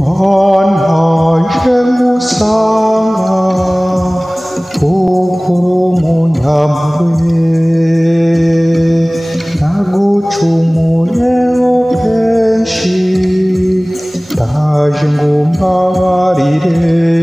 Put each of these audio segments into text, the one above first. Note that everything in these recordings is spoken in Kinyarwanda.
만하게 무상아 부끄러우냐무에 나고 주무에 오펜시 다신고 마리래.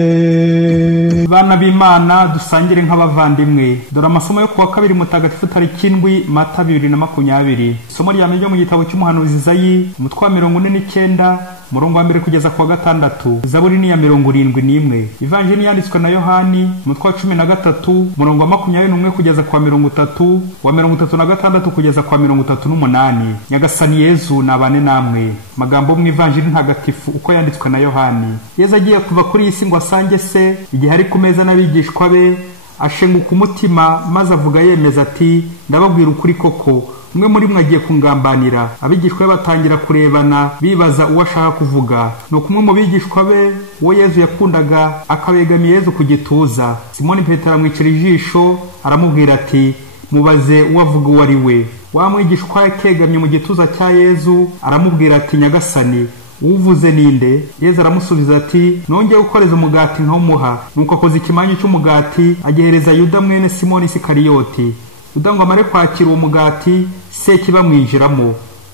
Bana b'Imana dusangire nk'abavandimwe. Dore amasomo yo kuwa kabiri mutagatifu tariki 7 Mata 2020. Isomo rya mbere mu gitabo cy'umuhanuzi Izayi umutwe wa 49 murongo wa mbere kugeza kuwa gatandatu. Zaburi ni ya 71. Ivanjili yanditswe na Yohani umutwe wa 13 murongo wa 21 kugeza kuwa 30, wa 36 kugeza kuwa 38. Nyagasani Yezu nabane namwe. Magambo mu Ivanjili ntagatifu uko yanditswe na Yohani. Yezu agiye kuva kuri iyi si ngo asange se igihe ari ku meza n'abigishwa be, ashenguka umutima maze avuga yemeza ati, ndababwira ukuri koko, umwe muri mwe agiye kungambanira. Abigishwa be batangira kurebana bibaza uwo ashaka kuvuga. Nuko umwe mu bigishwa be uwo Yezu yakundaga akabegamiye Yezu ku gituza. Simoni Petero amwicira ijisho aramubwira ati, mubaze uwo avuga uwo ari we. Wa mwigishwa yakegamye mu gituza cya Yezu aramubwira ati, Nyagasani, uvuze ninde? Yezu aramusubiza ati, nongeye gukoreza umugati nkawumuha. Nuko akoze ikimanyu cy'umugati agihereza Yuda mwene Simoni Isikariyoti. Yuda ngo amare kwakira uwo mugati se kibamwinjiramo.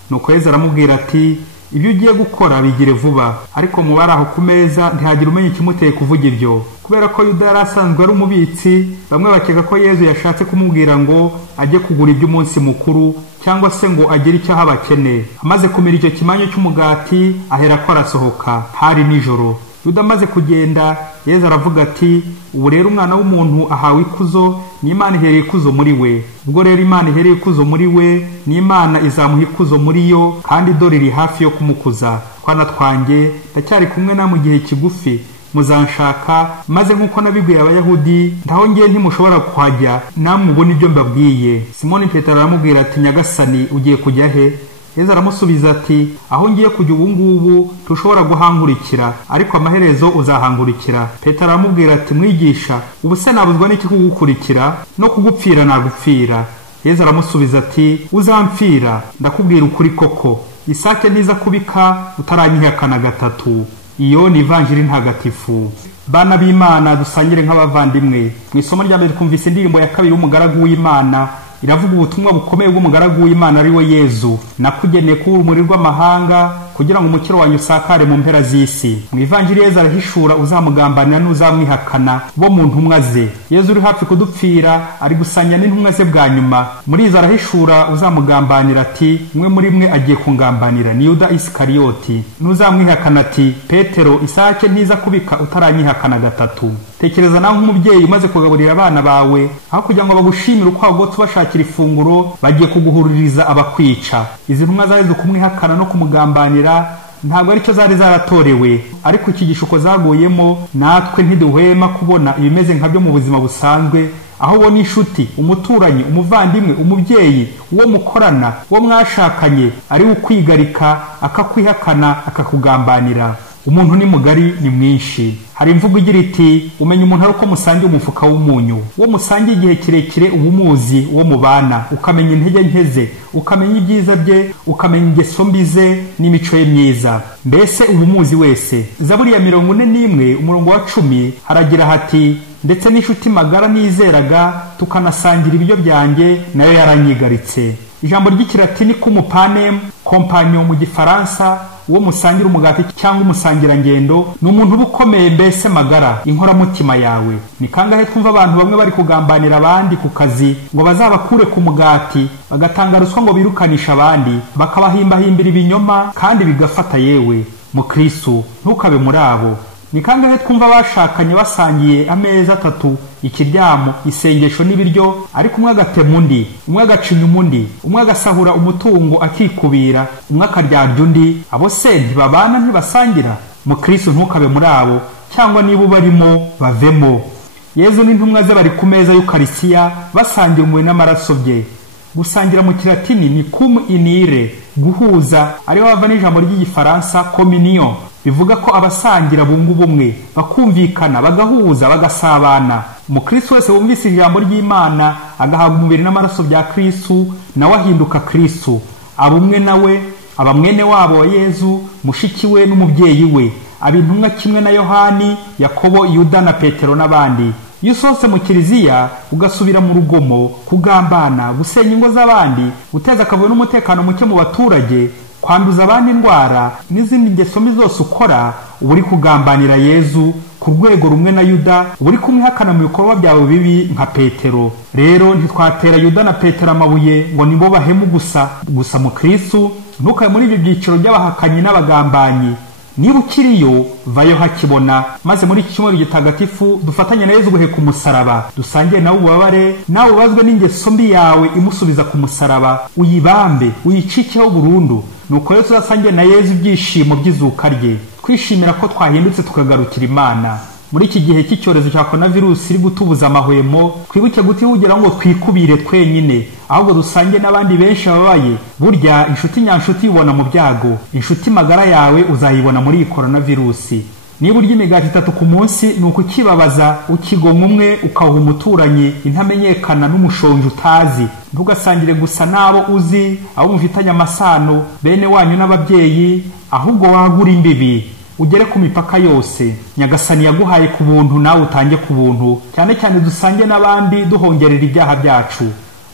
Nuko Yezu aramubwira ati, ibyo ugiye gukora bigire vuba. Ariko mu bari aho ku meza ntihagira umenya ikimuteye kuvuga ibyo. Kubera ko Yuda yari asanzwe ari umubitsi, bamwe bakeka ko Yezu yashatse kumubwira ngo ajye kugura iby'umunsi mukuru cyangwa se ngo agire icyo abakene. Amaze kumira icyo kimanyu cy'umugati ahera ko arasohoka. Hari nijoro. Yuda amaze kugenda, Yezu aravuga ati, ubu rero umwana w'umuntu ahawe ikuzo, n'Imana ihereye ikuzo muri we. Ubwo rero Imana ihereye ikuzo muri we, n'Imana izamuha ikuzo muri yo, kandi dore iri hafi yo kumukuza. Twana twanjye ndacyari kumwe na mu gihe kigufi, muzanshaka, maze nk'uko nabibwiye Abayahudi, ndaho ngiye ntimushobora kuhajya, namwe ubona ibyo mbabwiye. Simoni Petero aramubwira ati, Nyagasani, ugiye kujya he? Yezu aramusubiza ati, aho ngiye kujya ubu ngubu tushobora guhangurikira, ariko amaherezo uzahangurikira. Petero aramubwira ati, Mwigisha, ubu se nabuzwa n'iki kugukurikira? No kugupfira nagupfira. Yezu aramusubiza ati, uzampfira, ndakubwira ukuri koko, isake ntiza kubika utaranyihakana gatatu. Iyo ni Ivanjili ntagatifu. Bana b'Imana dusangire nk'abavandimwe. Mu isomo rya mbere twumvise indirimbo ya kabiri y'umugaragu w'Imana, iravuga ubutumwa bukomeye bw'umugaragu w'Imana ari we Yezu. Nakugeneye kuba urumuri rw'amahanga kugira ngo umukiro wanyu usakare mu mpera z'isi. Mu Ivanjili Yezu arahishura uzamugambanira n'uzamwihakana bo mu ntumwa ze. Yezu uri hafi kudupfira ari gusanya n'intumwa ze bwa nyuma. Muri izo arahishura uzamugambanira ati, umwe muri mwe agiye kungambanira, ni Yuda Isikariyoti. N'uzamwihakana ati, Petero, isake ntiza kubika utaranyihakana gatatu. Tekereza nawe nk'umubyeyi umaze kugaburira abana bawe, aho kugira ngo bagushimire uko wagotse ubashakira ifunguro, bagiye kuguhuririza abakwica. Izi ntumwa za Yezu kumwihakana no kumugambanira ntabwo ari cyo zari zaratorewe, ariko iki gishuko zaguyemo natwe ntiduhwema kubona ibimeze nkabyo mu buzima busanzwe, aho ubona inshuti, umuturanyi, umuvandimwe, umubyeyi, uwo mukorana, uwo mwashakanye ari ukwigarika, akakwihakana, akakugambanira. Umuntu ni mugari ni mwinshi. Hari imvugo igira iti, umenya umuntu ari uko musangiye umufuka w'umunyu. Uwo musangiye igihe kirekire umuzi, uwo mubana, ukamenya intege nke ze, ukamenya ibyiza bye, ukamenya ingeso mbi ze n'imico ye myiza. Mbese umuzi wese. Zaburi ya 41 umurongo wa 10 haragira hati, ndetse n'inshuti magara nizeraga tukanasangira ibyo byanjye nayo yaranyigaritse. Ijambo ry'ikilatini k'umupanem, compagnon mu Gifaransa, uwo musangira umugati cyangwa umusangira ngendo, ni umuntu ubukomeye mbese magara, inkoramutima yawe. Ni kangahe twumva abantu bamwe bari kugambanira abandi ku kazi ngo bazabakure ku mugati, bagatanga ruswa ngo birukanisha abandi, bakabahimbahimbira ibinyoma kandi bigafata. Yewe Mukristo, ntukabe muri abo. Ni kangahe twumva bashakanye basangiye ameza 3, ikiryamo, isengesho n'ibiryo, ariko umwe agatema undi, umwe agacinya umundi, umwe agasahura umutungo akikubira, umwe akaryarya undi. Abo se ntibabana ntibasangira? Mukristo, ntukabe muri abo, cyangwa niba barimo bavemo. Yezu n'intumwa ze bari ku meza y'Ukarisiya basangira umubiri n'amaraso bye. Gusangira mu Kilatini ni cum unire, guhuza, ariho hava n'ijambo ry'Igifaransa communion, bivuga ko abasangira bunga ubumwe, bakumvikana, bagahuza, bagasabana. Umukristo wese wumvise ijambo ry'Imana agahabwa umubiri n'amaraso bya Kristo, nawe ahinduka Kristo, abumwe nawe, abamwene wabo wa Yezu, mushiki we n'umubyeyi we, aba intumwa kimwe na Yohani, Yakobo, Yuda na Petero n'abandi. Iyo usohotse mu kiliziya ugasubira mu rugomo, kugambana, gusenya ingo z'abandi, guteza akavuyo n'umutekano muke mu baturage, kwanduza abandi indwara n'izindi ngeso mbi zose ukora, uba uri kugambanira Yezu ku rwego rumwe na Yuda, uba uri kumwihakana mu bikorwa byawe bibi nka Petero. Rero ntitwatera Yuda na Petero amabuye ngo nibo bahemu gusa mu Kristo ntukabe muri ibyo byiciro by'abahakanyi n'abagambanyi. Niba ukiriyo vayo hakibona, maze muri iki cyumweru gitagatifu dufatanye na Yezu guheka umusaraba, dusangiye nawe ububabare, nawe ubazwe n'ingeso mbi yawe imusubiza ku musaraba, uyibambe uyicikeho burundu, nuko rero tuzasangiye na Yezu ibyishimo by'izuka rye, twishimira ko twahindutse tukagarukira Imana. Muri iki gihe cy'icyorezo cya coronavirus iri gutubuza amahwemo, twibuke gutihugira ngo twikubire twenyine, ahubwo dusange n'abandi benshi babaye. Burya inshuti nyanshuti ibona mu byago, inshuti magara yawe uzayibona muri iyi coronavirus. Niba urya imigati 3 ku munsi, nuko ukibabaza ukigomwa umwe ukawuha umuturanyi intamenyekana n'umushonje utazi. Ntugasangire gusa nabo uzi, abo mufitanye amasano, bene wanyu n'ababyeyi, ahubwo wagura imbibi ugere ku mipaka yose. Nyagasani yaguhaye ku buntu, nawe utange ku buntu, cyane cyane dusange n'abandi duhongerera ibyaha byacu.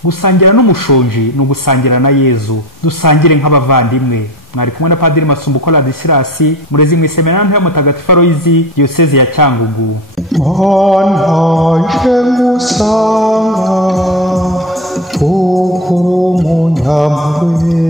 Gusangira n'umushonji ni ugusangira na Yezu, dusangire nk'abavandimwe. Mwari kumwe na Padiri Masumbuko Ladislas, murezi mu seminari ya Mutagatifu Aloyizi, Diyoseze ya Cyangugu. Mana ngusanga ukuru munyamwe